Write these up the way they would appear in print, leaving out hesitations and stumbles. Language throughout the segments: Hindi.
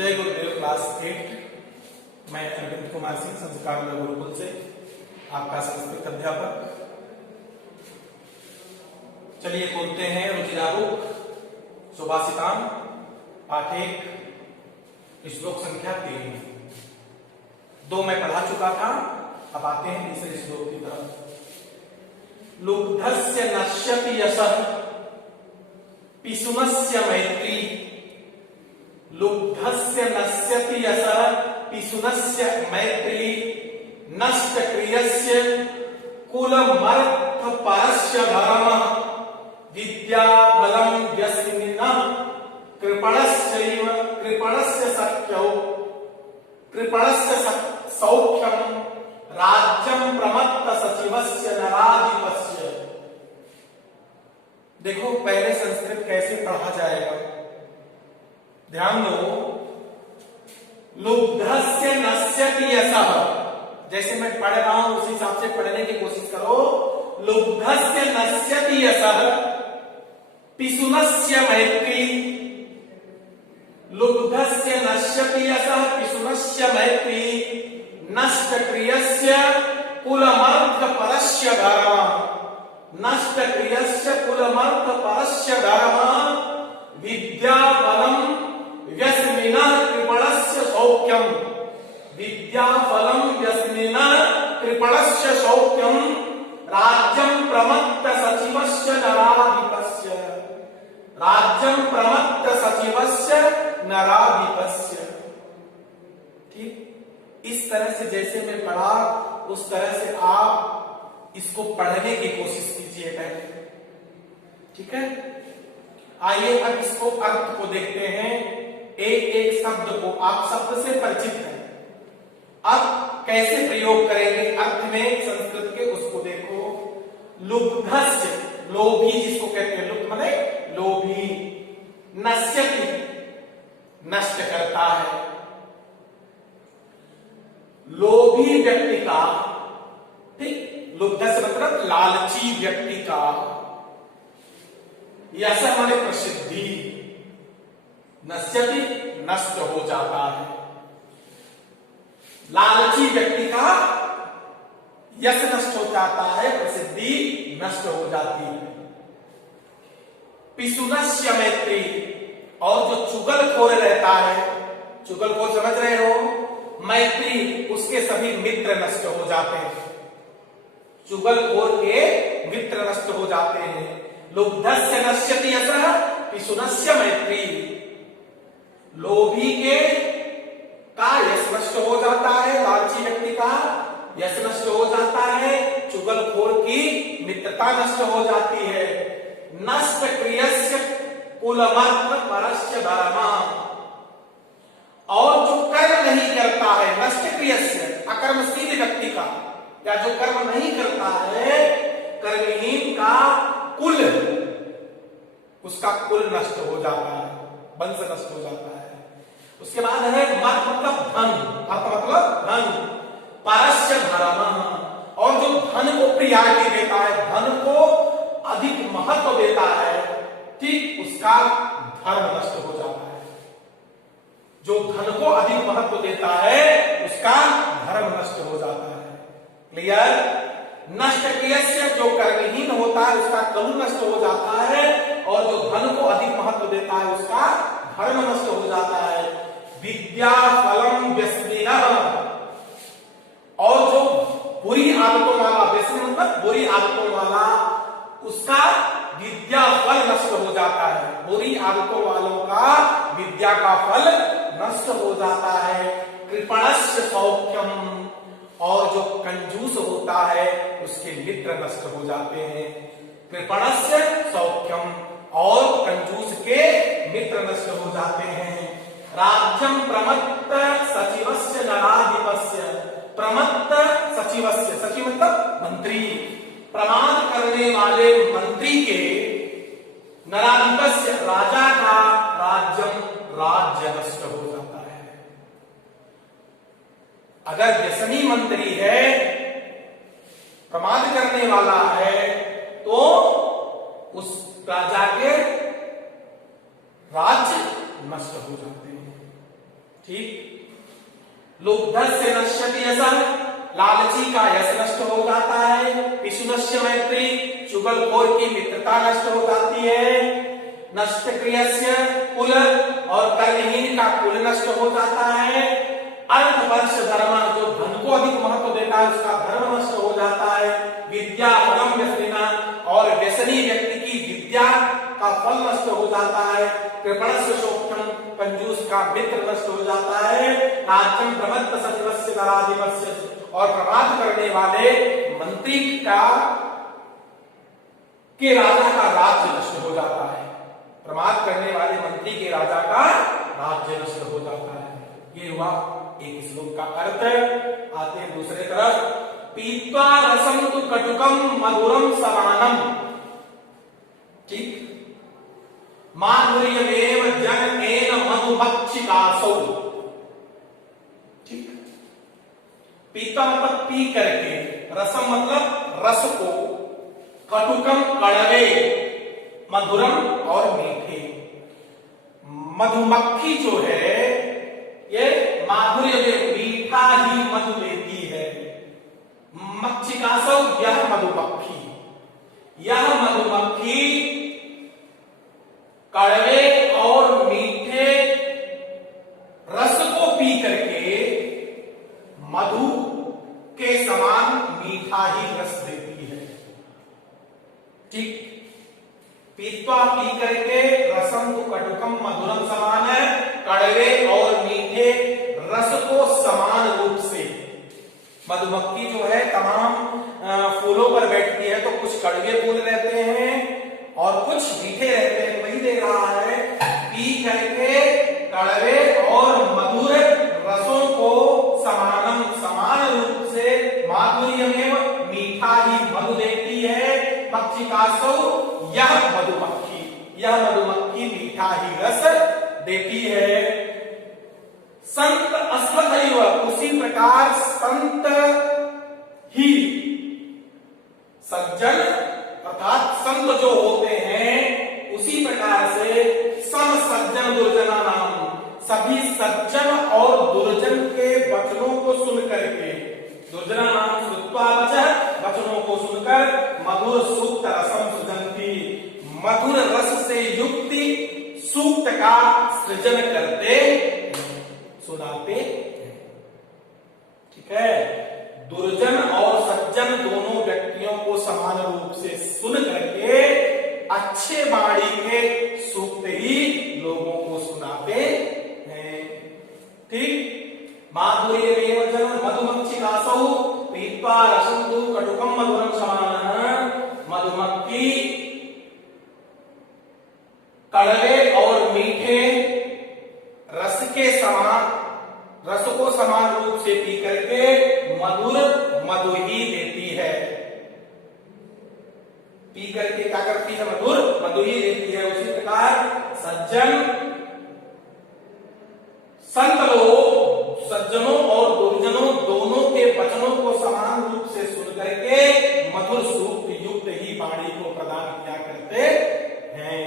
जय गुरुदेव क्लास 8। मैं अरविंद कुमार सिंह संस्कार गुरुकुल से आपका संस्कृत अध्यापक। चलिए बोलते हैं रुचिरारूप सुभाषितान पाठ 1 श्लोक संख्या 3। 2 मैं पढ़ा चुका था, अब आते हैं तीसरे श्लोक की तरफ। लुब्धस्य नश्यति यशः पिशुनस्य मैत्री। लुब्धस्य नश्यति यशः पिशुनस्य मैत्री। नष्टक्रियस्य कुलमर्थ परस्य धर्मः। विद्याफलं व्यसनिनः कृपणस्य सौख्यम् राज्यं प्रमत्त सचिवस्य नराधिपस्य। देखो पहले संस्कृत कैसे पढ़ा जाएगा, ध्यान दो। लुब्धस्य नश्यति यशः, जैसे मैं पढ़ रहा हूं उसी हिसाब से पढ़ने की कोशिश करो। लुब्धस्य नश्यति यशः पिशुनस्य मैत्री। लुब्धस्य नश्यति यशः पिशुनस्य मैत्री। नष्टक्रियस्य कुलमर्थ परस्य धर्मः। नष्टक्रियस्य कुलमर्थ परस्य धर्मः। विद्याफलं व्यसनिनः कृपणस्य सौख्यम्। विद्याफलं व्यसनिनः कृपणस्य सौख्यम् राज्यं प्रमत्त सचिवस्य नराधिपस्य। राज्यं प्रमत्त सचिवस्य नराधिपस्य। ठीक, इस तरह से जैसे मैं पढ़ा उस तरह से आप इसको पढ़ने की कोशिश कीजिए पहले, ठीक है। आइए अब इसको अर्थ को देखते हैं, एक एक शब्द को। आप शब्द से परिचित हैं, अब कैसे प्रयोग करेंगे अर्थ में संस्कृत के, उसको देखो। लुब्धस्य, लोभी जिसको कहते हैं, लुब्ध माने लोभी। नश्यति, नष्ट करता है। लोभी व्यक्ति का, ठीक, लुब्ध से मतलब लालची व्यक्ति का। यश माने प्रसिद्धि। नश्यति, नष्ट हो जाता है। लालची व्यक्ति का यश नष्ट हो जाता है, प्रसिद्धि नष्ट हो जाती है। पिशुनस्य मैत्री, और जो चुगलखोर रहता है, चुगलखोर समझ रहे हो, मैत्री, उसके सभी मित्र नष्ट हो जाते हैं। चुगलखोर के मित्र नष्ट हो जाते हैं। लुब्धस्य नश्यति यशः पिशुनस्य मैत्री। लोभी के का यश नष्ट हो जाता है, लालची व्यक्ति का यश नष्ट हो जाता है, चुगलखोर की मित्रता नष्ट हो जाती है। नष्ट क्रियस्य कुलमर्थ परस्य धर्मः, और जो कर्म नहीं करता है, नष्ट क्रियस्य अकर्मशील व्यक्ति का, या जो कर्म नहीं करता है, कर्महीन का कुल, उसका कुल नष्ट हो जाता है, वंश नष्ट हो जाता है। उसके बाद है मत मतलब धन, अर्थ मतलब धन। परस्य धर्मः, और जो धन को प्रियारिटी देता है, धन को अधिक महत्व देता है, ठीक, उसका धर्म नष्ट हो जाता है। जो धन को अधिक महत्व देता है उसका धर्म नष्ट हो जाता है। क्लियर। नष्ट क्रियस्य, जो कर्महीन होता है उसका कुल नष्ट हो जाता है, और जो धन को अधिक महत्व देता है उसका धर्म नष्ट हो जाता है। विद्याफलं व्यसनिनः, और जो बुरी आदतों वाला, व्यसन मतलब बुरी आदतों वाला, उसका विद्या फल नष्ट हो जाता है। बुरी आदतों वालों का विद्या का फल नष्ट हो जाता है। कृपणस्य सौख्यम, और जो कंजूस होता है उसके मित्र नष्ट हो जाते हैं। कृपणस्य सौख्यम, और कंजूस के मित्र नष्ट हो जाते हैं। राज्यं प्रमत्त सचिवस्य नराधिपस्य। प्रमत्त सचिवस्य, सचिव मतलब मंत्री, प्रमाद करने वाले मंत्री के, नराधिपस्य राजा का, राज्यम राज्य नष्ट हो जाता है। अगर व्यसनी मंत्री है, प्रमाद करने वाला है, तो उस राजा के राज्य नष्ट हो जाते हैं। ठीक। लुब्धस्य नश्यति यशः, लालची का यश नष्ट हो जाता है। पिशुनस्य मैत्री, चुगलखोर की मित्रता नष्ट हो जाती है। नष्टक्रियस्य कुल, और कर्महीन का कुल नष्ट हो जाता है। अर्थवर्ष धर्म, जो धन को अधिक महत्व देता है उसका धर्म नष्ट हो जाता है। विद्या फलम व्यसनिना, और व्यसनी व्यक्ति की विद्या का फल नष्ट हो जाता है। कृपणस्य शोभ्यम, कंजूस का मित्र नष्ट हो जाता है। राज्यम प्रबद्ध सचिवस्य नराधिपस्य, और प्रमाद करने वाले मंत्री के राजा का राज्य नष्ट हो जाता है। प्रमाद करने वाले मंत्री के राजा का राज्य नष्ट हो जाता है। ये हुआ एक श्लोक का अर्थ। आते हैं दूसरे तरफ। पीत्वा रसम तु कटुकम मधुरम समानम, ठीक। माधुर्यमेव जननेन मधुमक्षिकासौ, ठीक। पीता मतलब पी करके, रसम मतलब रस को, कटुकम कड़वे, मधुरम और मीठे। मधुमक्खी जो है ये माधुर्य में मीठा ही मधु देती है। मक्षिकासौ, यह मधुमक्खी, यह मधुमक्खी कड़वे और मीठे रस को पी करके मधु के समान मीठा ही रस देती है, ठीक। पीत्वा पी करके, रसम तो कटुकम मधुरम समान है, कड़वे और मीठे रस को समान रूप से। मधुमक्खी जो है तमाम फूलों पर बैठती है, तो कुछ कड़वे फूल रहते हैं और कुछ मीठे रहते हैं। वही दे रहा है, पी करके कड़वे और मधुर रसों को समानम, समान रूप से, माधुर्य में मीठा ही मधु देती है। मक्षिकासौ, यह मधुमक्खी, यह मधुमक्खी मीठा ही रस देती है। संत अस्वथैव, उसी प्रकार संत ही, सज्जन अर्थात संत जो होते हैं उसी प्रकार से सम सज्जन दुर्जना नाम, सभी सज्जन और दुर्जन के वचनों को सुन करके, दुर्जना नाम श्रुत्वा वचः, वचनों को सुनकर मधुर सूक्त रसम सृजन्ति, मधुर रस से युक्ति सूक्त का सृजन करते, सुनाते, ठीक है। दुर्जन और सज्जन दोनों व्यक्तियों को समान रूप से सुन करके अच्छे वाणी के सूक्त ही लोगों को सुनाते हैं, ठीक। माधुर्यमेव जन मधुमक्षिकासौ, पीत्वा रसं तु कटुकम मधुरम समानः। मधुमक्खी कड़वे और मीठे रस के समान, रस को समान रूप से पी करके मधुर मधु ही देती है। पी करके क्या करती है? मधुर मधु ही देती है। उसी प्रकार सज्जन, संत लोग सज्जनों और दुर्जनों दोनों के वचनों को समान रूप से सुन करके मधुर सूक्त युक्त ही वाणी को प्रदान किया करते हैं।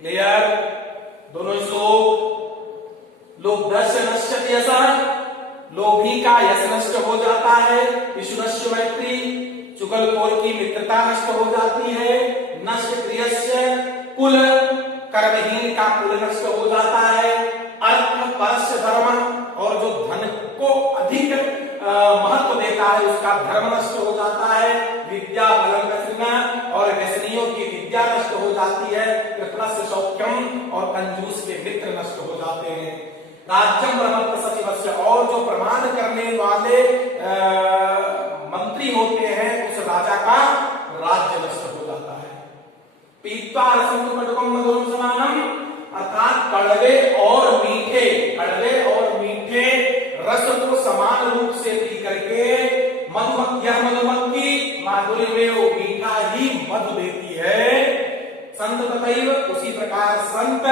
क्लियर? दोनों श्लोक। लोभस्य नश्यति यशः, लोभी का यश नष्ट हो जाता है। विशुनस्य मैत्री, चुगलखोर की मित्रता नष्ट हो जाती है। नष्ट प्रियस्य कुल, कर्महीन का कुल नष्ट हो जाता है। अर्थ परस्य धर्म, और जो धन को अधिक महत्व देता है उसका धर्म नष्ट हो जाता है। विद्या फलम व्यसनिना, और व्यसनियों की विद्या नष्ट हो जाती है। कृपणस्य सौख्यम, और कंजूस के मित्र नष्ट हो जाते हैं। राज्यम प्रबद्ध सचिवस्य, और जो प्रमाण करने वाले मंत्री होते हैं उस राजा का राज्य नष्ट हो जाता है। पीत्वा रसं तु कटुकम मधुरम समानम, अर्थात कड़वे और मीठे, कड़वे और मीठे रस को समान रूप से पी करके मधुमक्खी माधुर्य में वो मीठा ही मधु देती है। संत तथैव, उसी प्रकार संत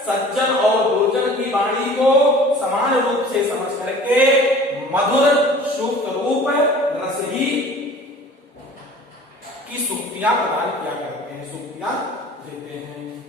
सज्जन और दुर्जन की वाणी को समान रूप से समझ करके मधुर सूक्त रूप रस ही की सूक्तियां प्रदान किया करते हैं, सूक्तियां देते हैं।